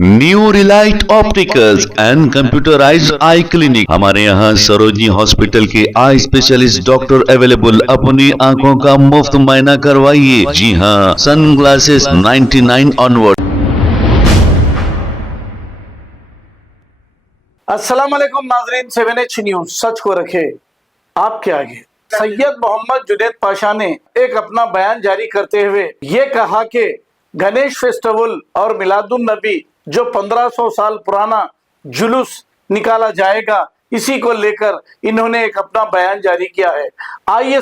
New Relight opticals and computerised I clinic. हमारे यहाँ Sarojini hospital के आई स्पेशलिस्ट डॉक्टर अवेलेबल। अपनी आंखों का मुफ्त मुआयना करवाइए। जी हाँ, सन ग्लासेस 99 ऑनवर्ड। अस्सलाम वालेकुम नाजरीन, 7H न्यूज सच को रखे आपके आगे। सैयद मोहम्मद जुनैद पाशा ने एक अपना बयान जारी करते हुए ये कहा कि गणेश फेस्टिवल और मिलादुन नबी जो 1500 साल पुराना जुलूस निकाला जाएगा, इसी को लेकर इन्होंने एक अपना बयान जारी किया है। आइए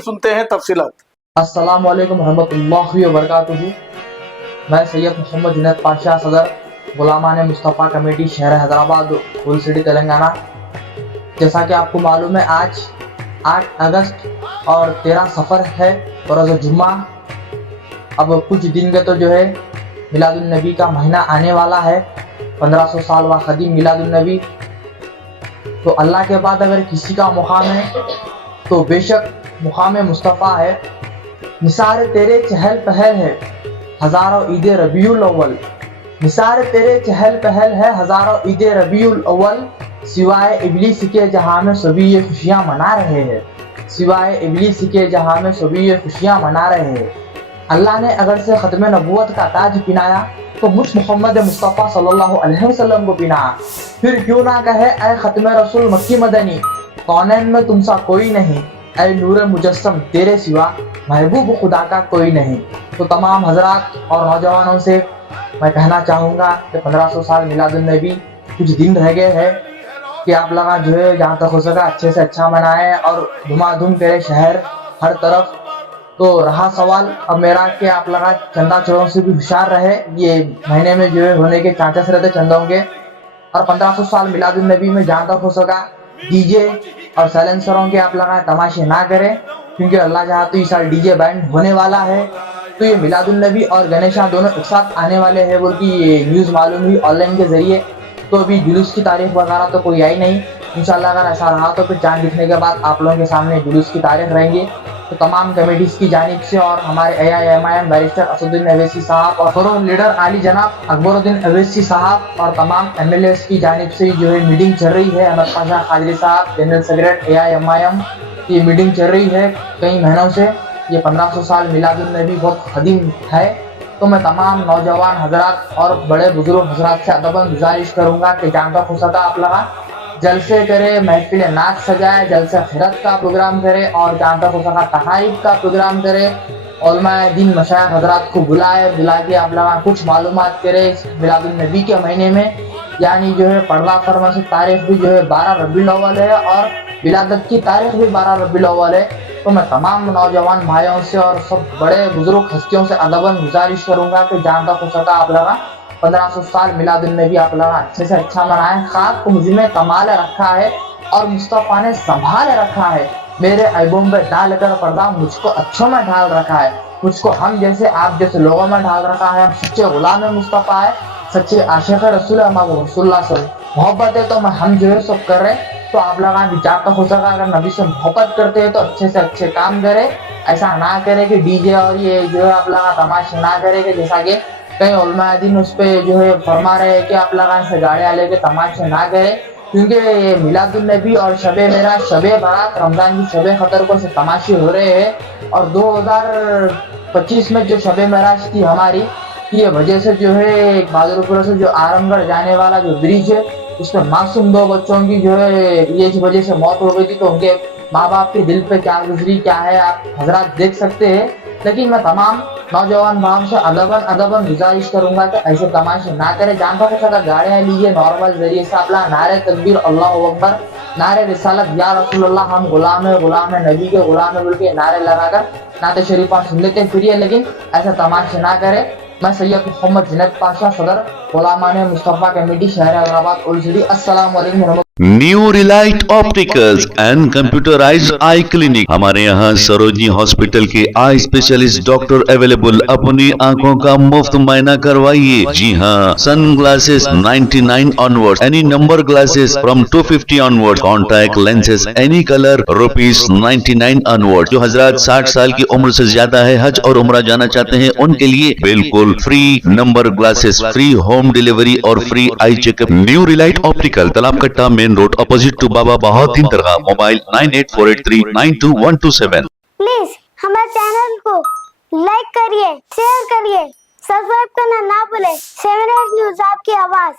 सुनते हैं तफसीलात। अस्सलाम वालेकुम रहमतुल्लाहि व बरकातुहू। मैं सैयद मोहम्मद जुनैद पाशा, सदर गुलामान मुस्तफ़ा कमेटी शहर हैदराबाद, ओल्ड सिटी, तेलंगाना। जैसा कि आपको मालूम है, आज 8 अगस्त और 13 सफ़र है बरोज़ जुम्मा। अब कुछ दिन के तो जो है मिलादुन नबी का महीना आने वाला है, 1500 साल व क़दीम मिलादुन नबी। तो अल्लाह के बाद अगर किसी का मुकाम है तो बेशक मुकाम मुस्तफ़ा है। निसार तेरे चहल पहल है हज़ारों ईद रबीउल अव्वल। निसार तेरे चहल पहल है हज़ारों ईद रबीउल अव्वल। सिवाय इबलीस के जहां में सभी ये खुशियां मना रहे हैं। सिवाय इबलीस के जहां में सभी ये खुशियां मना रहे हैं। अल्लाह ने अगर से ख़त्म नबूवत का ताज पिनाया तो मुझ मोहम्मद मुस्तफ़ा सल्लल्लाहु अलैहि वसल्लम को पिनाया। फिर क्यों ना कहे ऐ ख़त्म रसूल मक्की मदनी, कौनैन में तुमसा कोई नहीं, ऐ नूर मुजस्सम तेरे सिवा महबूब खुदा का कोई नहीं। तो तमाम हजरात और नौजवानों से मैं कहना चाहूँगा कि 1500 साल मिलादुन नबी कुछ दिन रह गए हैं कि आप लोग जो है जहाँ तक हो सका अच्छे से अच्छा मनाएं और धुमाधूम करे शहर हर तरफ। तो रहा सवाल अब मेरा कि आप लोग चंदा चोरों से भी होशियार रहे। ये महीने में जो है होने के चांसेस रहते चंदों के। और 1500 साल मिलादुन नबी में जहाँ तक हो सका डीजे और साइलेंसरों के आप लोग तमाशे ना करें, क्योंकि अल्लाह चाहा तो इस साल डीजे बैंड होने वाला है। तो ये मिलादुन नबी और गणेशा दोनों एक साथ आने वाले हैं बोल की ये न्यूज़ मालूम हुई ऑनलाइन के जरिए। तो अभी जुलूस की तारीख वगैरह तो कोई आई नहीं। इंशाल्लाह अगर ऐसा रहा तो फिर चांद दिखने के बाद आप लोगों के सामने जुलूस की तारीख रहेंगी। तो तमाम कमेटीज़ की जानिब से और हमारे AIMIM बैरिस्टर असदुद्दीन अवैसी साहब और फोरम लीडर आली जनाब अकबरुद्दीन अवैसी साहब और तमाम MLAs की जानिब से जो है मीटिंग चल रही है। अहमद पाशा कादरी साहब जनरल सेक्रेटरी AIMIM की मीटिंग चल रही है कई महीनों से। ये 1500 साल मिलादुन नबी बहुत कदीम है। तो मैं तमाम नौजवान हजरात और बड़े बुजुर्ग हजरात से अदबन गुजारिश करूँगा कि जहाँ तक हो सका आप लोग जलसे करे, महफिल नाच सजाए, जलसे खिरत का प्रोग्राम करे और जहाँ तक हो सका तकारीब का प्रोग्राम करे। उलमाए दिन मशाइख हजरात को बुला के आप लोग कुछ मालूमात करे इस मिलादुन नबी के महीने में। यानी जो है पर्दा फरमा से तारीख भी जो है 12 रबीउल अव्वल है और विलादत की तारीख भी 12 रबीउल अव्वल है। तो मैं तमाम नौजवान भाइयों से और सब बड़े बुजुर्ग हस्तियों से अदबन गुजारिश करूँगा कि जहाँ तक हो सका आप लोग 1500 साल मिलादुन नबी आप लोग अच्छे से अच्छा मनाएं। खाक को मुझे में कमाल रखा है और मुस्तफ़ा ने संभाल रखा है। मेरे ऐबों पे डाल कर पर्दा मुझको अच्छों में ढाल रखा है। मुझको हम जैसे आप जैसे लोगों में ढाल रखा है। हम सच्चे गुलाम मुस्तफ़ा है, सच्चे आशिक़ रसूल है। रसूलुल्लाह से मोहब्बत है तो हम जो है सब कर रहे। तो आप लोग जहाँ तक हो सका अगर नबी से मोहब्बत करते हैं तो अच्छे से अच्छे काम करे। ऐसा ना करे कि डीजे और ये जो है आप लोग तमाशे ना करे कि जैसा कि कई उलमा दिन उस पर जो है फरमा रहे हैं कि आप लोग ऐसे गाड़ियाँ लेके तमाशे ना करें, क्योंकि ये मिलादुन नबी और शबे मेरा शबे बारात रमज़ान की शबे ख़तर को से तमाशे हो रहे हैं। और 2025 में जो शबे मेराज थी हमारी, ये वजह से जो है बहादुरपुर से जो आरामगढ़ जाने वाला जो ब्रिज है उसमें मासूम 2 बच्चों की जो है ये इस वजह से मौत हो गई थी। तो उनके माँ बाप के दिल पे क्या गुजरी क्या है आप हजरात देख सकते हैं। लेकिन मैं तमाम नौजवान भाव से अदबन गुजारिश करूंगा कि ऐसे तमाशे ना करें। जहाँ तक हो सका गाड़ियाँ लीजिए नॉर्मल जरिए से अपना नारे तकबीर अल्लाहु अकबर, नारे रिसालत या रसूलुल्लाह हम गुलाम है नबी के गुलाम है बोल के नारे लगाकर नाते शरीफा सुन लेते फिरिए, लेकिन ऐसे तमाशे ना करें। मैं सैयद मोहम्मद जुनैद पाशा, सदर गुलामान मुस्तफ़ा कमेटी शहर हैदराबाद, ओल्ड सिटी। अस्सलाम वालेकुम। New Relight opticals and computerised I clinic. हमारे यहाँ सरोजनी हॉस्पिटल के आई स्पेशलिस्ट डॉक्टर अवेलेबल। अपनी आंखों का मुफ्त मायना करवाइए। जी हाँ, sunglasses 99 onward, any number glasses from 250 onward, contact lenses any colour ₹99 onward. जो हजरात 60 साल की उम्र से ज्यादा है, हज और उम्रा जाना चाहते हैं, उनके लिए बिल्कुल free number glasses, free home delivery और free eye checkup. New relight optical, Talab Katta, main road, opposite to Baba Bahauddin dargah. Mobile 9848392127। Please हमारे चैनल को लाइक करिए, शेयर करिए, सब्सक्राइब करना ना भूले। 7 न्यूज़ आपकी आवाज।